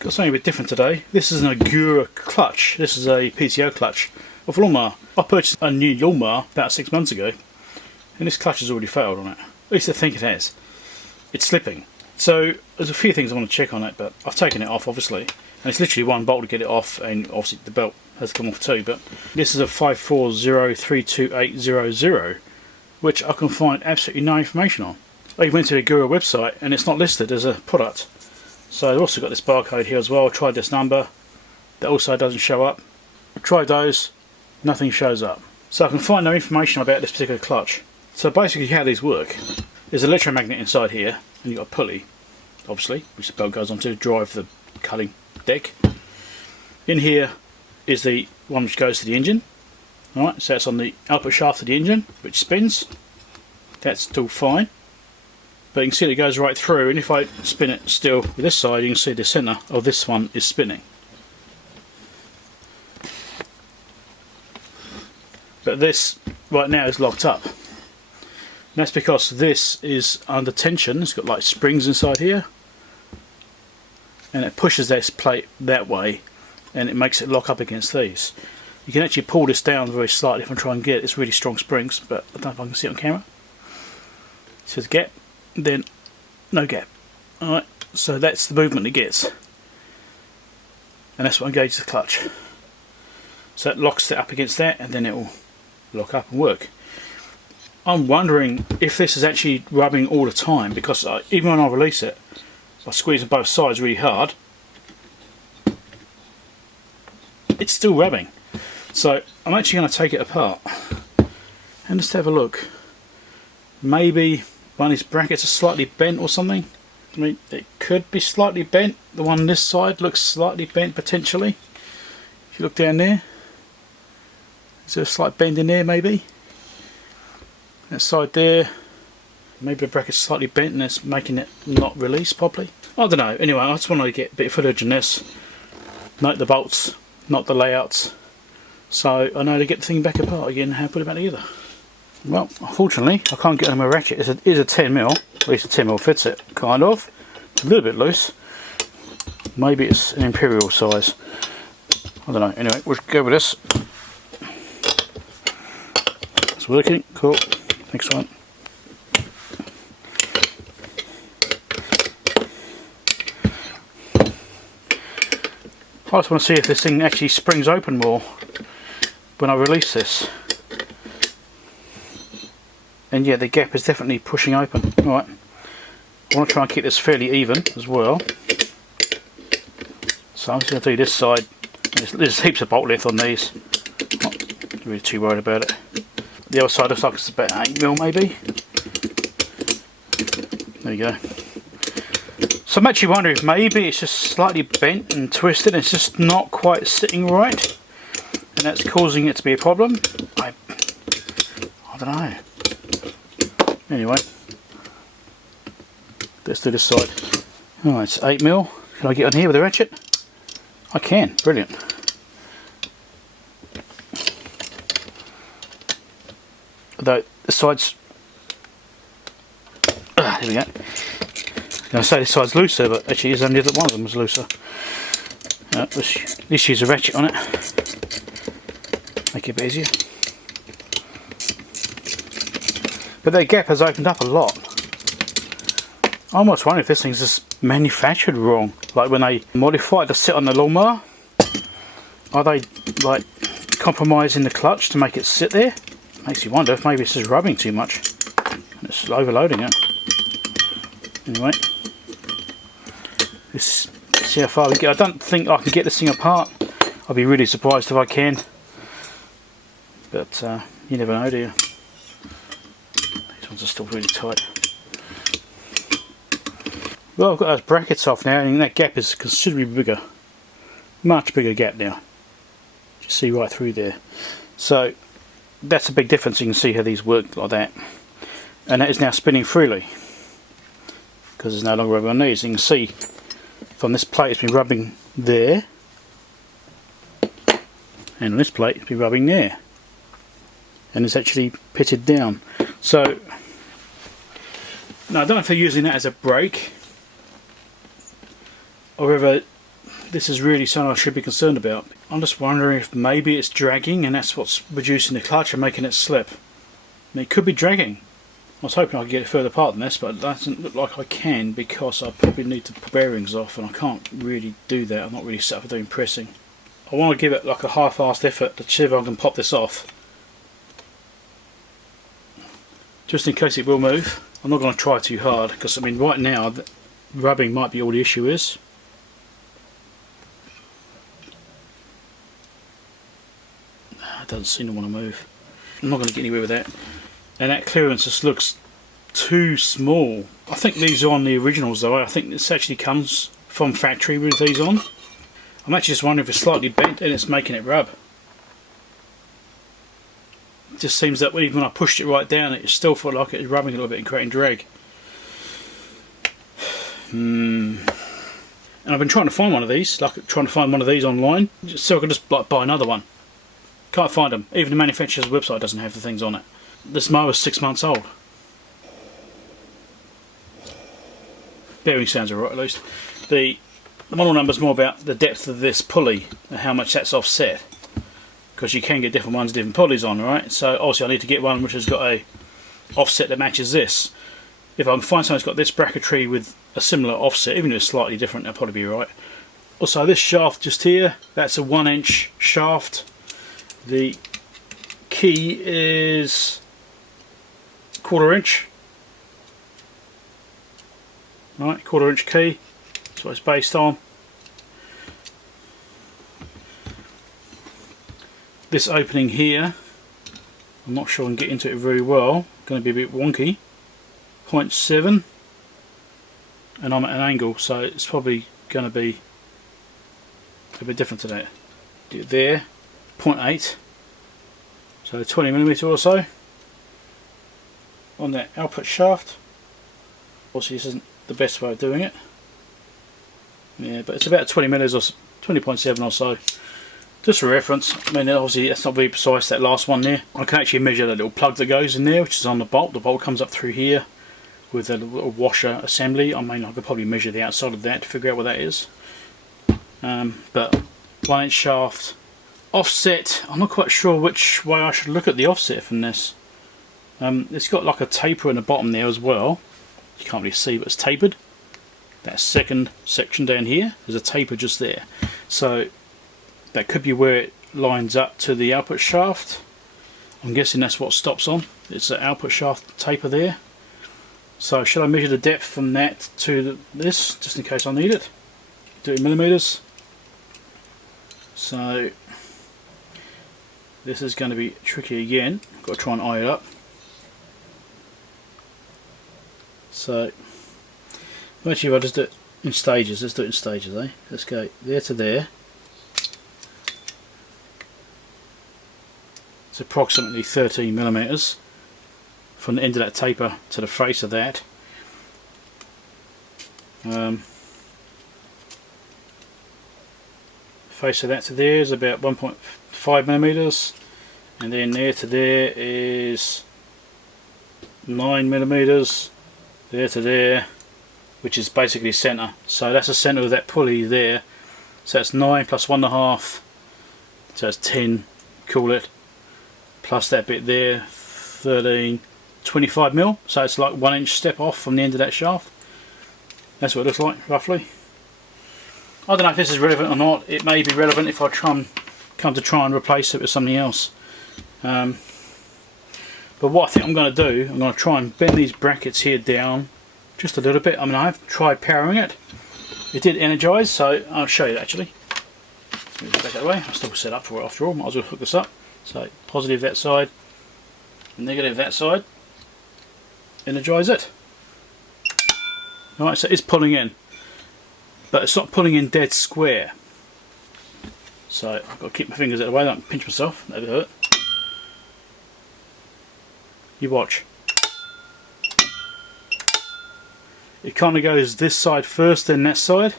got something a bit different today. This is an Ogura clutch. This is a PTO clutch of a lawnmower. I purchased a new lawnmower about 6 months ago, and this clutch has already failed on it. At least I think it has. It's slipping. So there's a few things I want to check on it, but I've taken it off obviously, and it's literally one bolt to get it off, and obviously the belt has come off too. But this is a 540-32800, which I can find absolutely no information on. I went to the Ogura website and it's not listed as a product. So I've also got this barcode here as well. I tried this number, that also doesn't show up. I tried those, nothing shows up. So I can find no information about this particular clutch. So basically how these work, there's an electromagnet inside here, and you've got a pulley, obviously, which the belt goes on to drive the cutting deck. In here is the one which goes to the engine. Alright, so it's on the output shaft of the engine, which spins. That's still fine. But you can see it goes right through, and if I spin it still with this side, you can see the centre of this one is spinning. But this right now is locked up. And that's because this is under tension. It's got like springs inside here, and it pushes this plate that way, and it makes it lock up against these. You can actually pull this down very slightly if I try and get it. It's really strong springs, but I don't know if I can see it on camera. It says gap, then no gap. Alright, so that's the movement it gets, and that's what engages the clutch. So it locks it up against that, and then it will lock up and work. I'm wondering if this is actually rubbing all the time, because even when I release it, I squeeze on both sides really hard, it's still rubbing. So I'm actually going to take it apart and just have a look. Maybe one of these brackets are slightly bent or something. I mean, it could be slightly bent. The one on this side looks slightly bent potentially. If you look down there, is there a slight bend in there maybe? That side there, maybe the bracket's slightly bent and it's making it not release properly. I don't know. Anyway, I just wanted to get a bit of footage on this. Note the bolts, not the layouts. So I know to get the thing back apart again and how to put it back together. Well, unfortunately, I can't get it on my ratchet. It is a 10mm, at least a 10mm fits it, kind of. It's a little bit loose. Maybe it's an imperial size. I don't know. Anyway, we'll go with this. It's working. Cool. Next one. I just want to see if this thing actually springs open more when I release this. And yeah, the gap is definitely pushing open. Alright, I want to try and keep this fairly even as well. So I'm just going to do this side. There's heaps of bolt length on these. Not really too worried about it. The other side looks like it's about 8mm maybe. There you go. So I'm actually wondering if maybe it's just slightly bent and twisted and it's just not quite sitting right, and that's causing it to be a problem. I don't know. Anyway, let's do this side. Alright, it's 8mm. Can I get on here with a ratchet? I can. Brilliant. Although the sides, there we go. I say this side's looser, but actually is only that one of them is looser. Let's use a ratchet on it. Make it a bit easier. But that gap has opened up a lot. I almost wonder if this thing's just manufactured wrong. Like when they modify it to sit on the lawnmower, are they like compromising the clutch to make it sit there? Makes you wonder if maybe it's just rubbing too much and it's overloading it. Anyway, let's see how far we get. I don't think I can get this thing apart. I'll be really surprised if I can. But you never know, do you? These ones are still really tight. Well, I've got those brackets off now, and that gap is considerably bigger. Much bigger gap now. You see right through there. So that's a big difference. You can see how these work like that. And that is now spinning freely, because there's no longer rubbing on these. You can see from this plate it's been rubbing there, and on this plate it's been rubbing there, and it's actually pitted down. So now I don't know if they're using that as a brake, or whether this is really something I should be concerned about. I'm just wondering if maybe it's dragging and that's what's reducing the clutch and making it slip. I mean, it could be dragging. I was hoping I could get it further apart than this, but it doesn't look like I can because I probably need to put bearings off, and I can't really do that. I'm not really set up for doing pressing. I want to give it like a half-assed effort to see if I can pop this off, just in case it will move. I'm not going to try too hard because I mean right now rubbing might be all the issue is. It doesn't seem to want to move. I'm not going to get anywhere with that. And that clearance just looks too small. I think these are on the originals though. I think this actually comes from factory with these on. I'm actually just wondering if it's slightly bent and it's making it rub. It just seems that even when I pushed it right down, it still felt like it was rubbing a little bit and creating drag. And I've been trying to find one of these, like trying to find one of these online, just so I can just like buy another one. Can't find them. Even the manufacturer's website doesn't have the things on it. This mower is 6 months old. Bearing sounds alright at least. The model number is more about the depth of this pulley and how much that's offset. Because you can get different ones, different pulleys on, right? So obviously I need to get one which has got a offset that matches this. If I can find something that's got this bracketry with a similar offset, even if it's slightly different, that'll probably be right. Also this shaft just here, that's a 1-inch shaft. The key is 1/4 inch. Right, 1/4 inch key. That's what it's based on. This opening here, I'm not sure I can get into it very well. Going to be a bit wonky. 0.7, and I'm at an angle, so it's probably going to be a bit different to that. Do it there. 0.8, so 20mm or so on that output shaft. Obviously this isn't the best way of doing it, yeah, but it's about 20mm or 20.7 or so, just for reference. I mean obviously that's not very precise, that last one there. I can actually measure the little plug that goes in there, which is on the bolt. The bolt comes up through here with a little washer assembly. I mean I could probably measure the outside of that to figure out what that is, but 1-inch shaft. Offset, I'm not quite sure which way I should look at the offset from this. It's got like a taper in the bottom there as well. You can't really see, but it's tapered. That second section down here, there's a taper just there. So that could be where it lines up to the output shaft. I'm guessing that's what stops on. It's the output shaft taper there. So should I measure the depth from that to this, just in case I need it? Do it in millimeters. So this is going to be tricky again. I've got to try and eye it up. So actually if I just do it in stages, let's do it in stages, eh? Let's go there to there. It's approximately 13mm from the end of that taper to the face of that. Face of that to there is about 1.5mm, and then there to there is 9mm, there to there, which is basically centre. So that's the centre of that pulley there. So that's 9 plus 1.5, so that's 10, call it, plus that bit there, 13, 25mm. So it's like 1-inch step off from the end of that shaft. That's what it looks like roughly. I don't know if this is relevant or not. It may be relevant if I come to try and replace it with something else. But what I think I'm going to do, I'm going to try and bend these brackets here down just a little bit. I mean, I've tried powering it. It did energise, so I'll show you actually. Let's move it back that way. I'm still set up for it after all. Might as well hook this up. So positive that side, negative that side. Energise it. Alright, so it's pulling in, but it's not pulling in dead square. So I've got to keep my fingers out of the way, don't pinch myself, that'll hurt. You watch. It kind of goes this side first, then that side.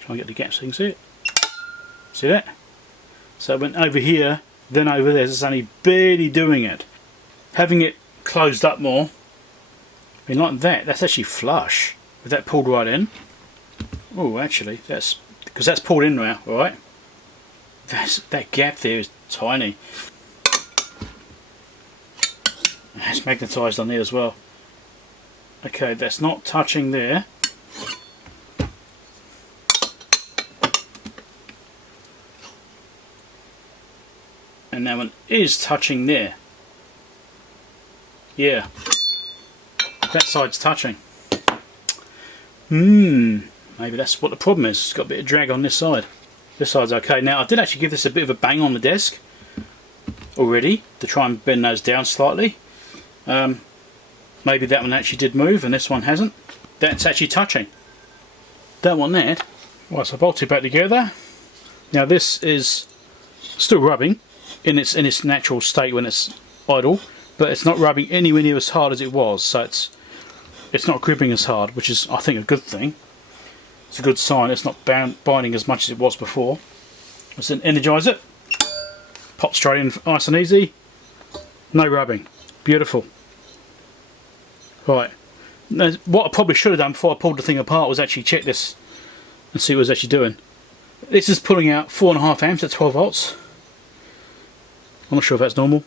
Try and get the gap so you can see it. See that? So it went over here, then over there. It's only barely doing it. Having it closed up more mean, like that, that's actually flush. With that pulled right in. Oh, actually, that's because that's pulled in now, right? That gap there is tiny. It's magnetised on there as well. Okay, that's not touching there. And that one is touching there. Yeah. That side's touching. Maybe that's what the problem is. It's got a bit of drag on this side. This side's okay. Now, I did actually give this a bit of a bang on the desk already to try and bend those down slightly. Maybe that one actually did move and this one hasn't. That's actually touching. That one there. Right, so I bolted it back together. Now this is still rubbing in its natural state when it's idle, but it's not rubbing anywhere near as hard as it was, so it's not gripping as hard, which is, I think, a good thing. It's a good sign. It's not binding as much as it was before. Let's then energise it. Pop straight in, nice and easy. No rubbing. Beautiful. Right. Now, what I probably should have done before I pulled the thing apart was actually check this and see what it was actually doing. This is pulling out 4.5 amps at 12 volts. I'm not sure if that's normal,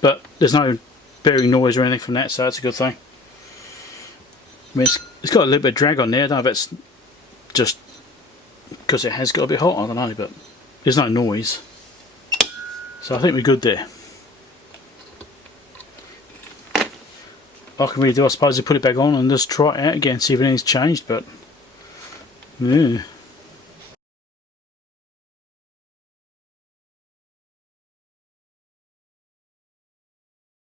but there's no bearing noise or anything from that, so that's a good thing. I mean, it's got a little bit of drag on there. I don't know if it's just because it has got a bit hot, I don't know, but there's no noise. So I think we're good there. All I can really do, I suppose, is put it back on and just try it out again, see if anything's changed, but yeah.